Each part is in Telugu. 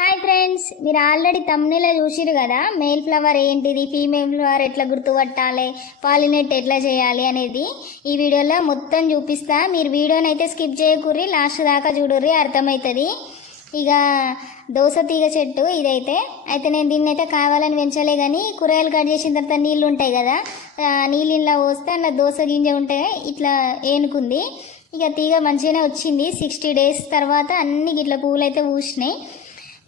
హాయ్ ఫ్రెండ్స్, మీరు ఆల్రెడీ తమ్మునిలో చూసిరు కదా. మేల్ ఫ్లవర్ ఏంటిది, ఫీమేల్ ఫ్లవర్ ఎట్లా గుర్తుపట్టాలి, పాలినేట్ ఎట్లా చేయాలి అనేది ఈ వీడియోలో మొత్తం చూపిస్తా. మీరు వీడియోని అయితే స్కిప్ చేయకూర్రి, లాస్ట్ దాకా చూడుర్రి, అర్థమవుతుంది. ఇక దోస తీగ చెట్టు ఇదైతే నేను దీన్ని అయితే కావాలని పెంచలే, కానీ కూరగాయలు కట్ చేసిన తర్వాత నీళ్ళు ఉంటాయి కదా, నీళ్ళు ఇలా పోస్తే అలా దోస గింజ ఉంటే ఇట్లా ఏనుకుంది. ఇక తీగ మంచిగానే వచ్చింది. 60 days తర్వాత అన్ని ఇట్లా పూలు అయితే పూసినాయి.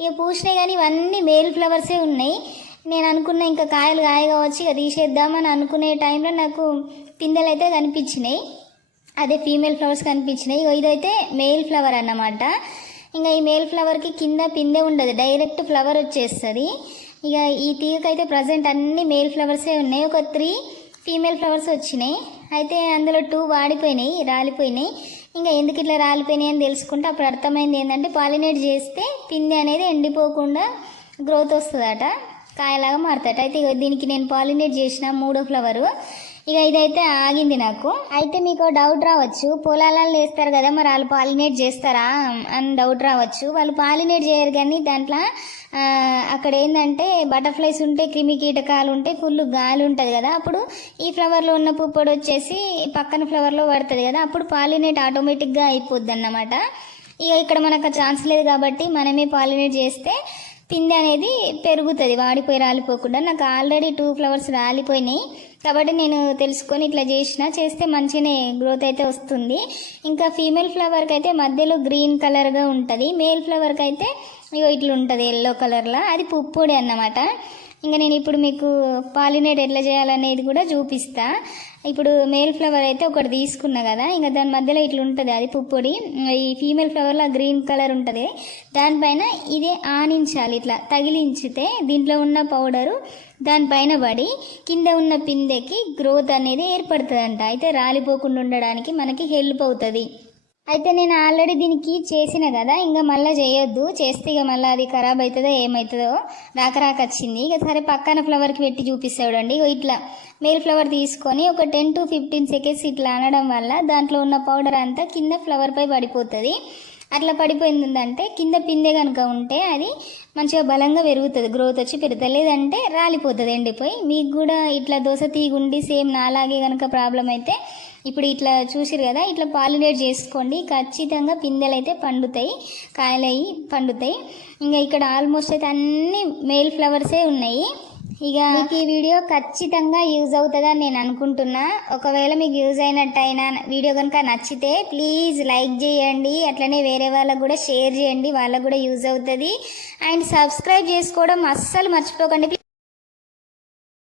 ఇక పూసినాయి కానీ ఇవన్నీ మేల్ ఫ్లవర్సే ఉన్నాయి. నేను అనుకున్న ఇంకా కాయలు కాయగా వచ్చి ఇక తీసేద్దామని అనుకునే టైంలో నాకు పిందెలు అయితే కనిపించినాయి, అదే ఫీమేల్ ఫ్లవర్స్ కనిపించినాయి. ఇదైతే మేల్ ఫ్లవర్ అన్నమాట. ఇంకా ఈ మేల్ ఫ్లవర్కి కింద పిందె ఉండదు, డైరెక్ట్ ఫ్లవర్ వచ్చేస్తుంది. ఇక ఈ తీగకైతే ప్రజెంట్ అన్ని మేల్ ఫ్లవర్సే ఉన్నాయి. ఒక 3 ఫీమేల్ ఫ్లవర్స్ వచ్చినాయి. అయితే అందులో 2 వాడిపోయినాయి, రాలిపోయినాయి. ఇంకా ఎందుకు ఇట్లా రాలిపోయినాయి అని తెలుసుకుంటే అప్పుడు అర్థమైంది ఏంటంటే పాలినేట్ చేస్తే పిందె అనేది ఎండిపోకుండా గ్రోత్ వస్తుందట, కాయలాగా మారుతాట. అయితే దీనికి నేను పాలినేట్ చేసిన 3వ ఫ్లవరు. ఇక ఇదైతే ఆగింది నాకు. అయితే మీకు డౌట్ రావచ్చు, పొలాలలో వేస్తారు కదా, మరి వాళ్ళు పాలినేట్ చేస్తారా అని డౌట్ రావచ్చు. వాళ్ళు పాలినేట్ చేయరు, కానీ దాంట్లో అక్కడ ఏంటంటే బటర్ఫ్లైస్ ఉంటే, క్రిమి కీటకాలు ఉంటే, ఫుల్ గాలి ఉంటుంది కదా, అప్పుడు ఈ ఫ్లవర్లో ఉన్న పుప్పొడి వచ్చేసి పక్కన ఫ్లవర్లో పడుతుంది కదా, అప్పుడు పాలినేట్ ఆటోమేటిక్గా అయిపోద్ది అన్నమాట. ఇక ఇక్కడ మనకు ఛాన్స్ లేదు కాబట్టి మనమే పాలినేట్ చేస్తే పిందె అనేది పెరుగుతుంది, వాడిపోయి రాలిపోకుండా. నాకు ఆల్రెడీ 2 ఫ్లవర్స్ రాలిపోయినాయి కాబట్టి నేను తెలుసుకొని ఇట్లా చేస్తే మంచిగానే గ్రోత్ అయితే వస్తుంది. ఇంకా ఫీమేల్ ఫ్లవర్కి అయితే మధ్యలో గ్రీన్ కలర్గా ఉంటుంది, మేల్ ఫ్లవర్కి అయితే ఇట్లా ఉంటుంది ఎల్లో కలర్లో, అది పుప్పొడి అన్నమాట. ఇంకా నేను ఇప్పుడు మీకు పాలినేట్ ఎట్లా చేయాలనేది కూడా చూపిస్తా. ఇప్పుడు మేల్ ఫ్లవర్ అయితే ఒకటి తీసుకున్నా కదా, ఇంకా దాని మధ్యలో ఇట్లా ఉంటుంది, అది పుప్పొడి. ఈ ఫీమేల్ ఫ్లవర్లో గ్రీన్ కలర్ ఉంటుంది, దానిపైన ఇదే ఆనించాలి, ఇట్లా తగిలించితే దీంట్లో ఉన్న పౌడరు దానిపైన పడి కింద ఉన్న పిందెకి గ్రోత్ అనేది ఏర్పడుతుందంట. అయితే రాలిపోకుండా ఉండడానికి మనకి హెల్ప్ అవుతుంది. అయితే నేను ఆల్రెడీ దీనికి చేసిన కదా, ఇంకా మళ్ళీ చేయొద్దు, చేస్తే ఇక మళ్ళీ అది ఖరాబ్ అవుతుందో ఏమవుతుందో. రాక వచ్చింది. ఇక సరే పక్కన ఫ్లవర్కి పెట్టి చూపిస్తాడండి. ఇట్లా మేల్ ఫ్లవర్ తీసుకొని ఒక 10 to 15 seconds ఇట్లా అనడం వల్ల దాంట్లో ఉన్న పౌడర్ అంతా కింద ఫ్లవర్ పై పడిపోతుంది. అట్లా పడిపోయిందంటే కింద పిందె కనుక ఉంటే అది మంచిగా బలంగా పెరుగుతుంది, గ్రోత్ వచ్చి పెరుగుతుంది. లేదంటే రాలిపోతుంది, ఎండిపోయి. మీకు కూడా ఇట్లా దోస తీగుండి సేమ్ నాలాగే కనుక ప్రాబ్లం అయితే ఇప్పుడు ఇట్లా చూసిరు కదా, ఇట్లా పాలినేట్ చేసుకోండి, ఖచ్చితంగా పిందెలు అయితే పండుతాయి, కాయలు అయ్యి పండుతాయి. ఇంకా ఇక్కడ ఆల్మోస్ట్ అయితే అన్ని మేల్ ఫ్లవర్సే ఉన్నాయి. ఇక మీకు ఈ వీడియో ఖచ్చితంగా యూజ్ అవుతుందని నేను అనుకుంటున్నా. ఒకవేళ మీకు యూజ్ అయినట్టయినా వీడియో కనుక నచ్చితే ప్లీజ్ లైక్ చేయండి, అట్లనే వేరే వాళ్ళకు కూడా షేర్ చేయండి, వాళ్ళకు కూడా యూజ్ అవుతుంది. అండ్ సబ్స్క్రైబ్ చేసుకోవడం అస్సలు మర్చిపోకండి.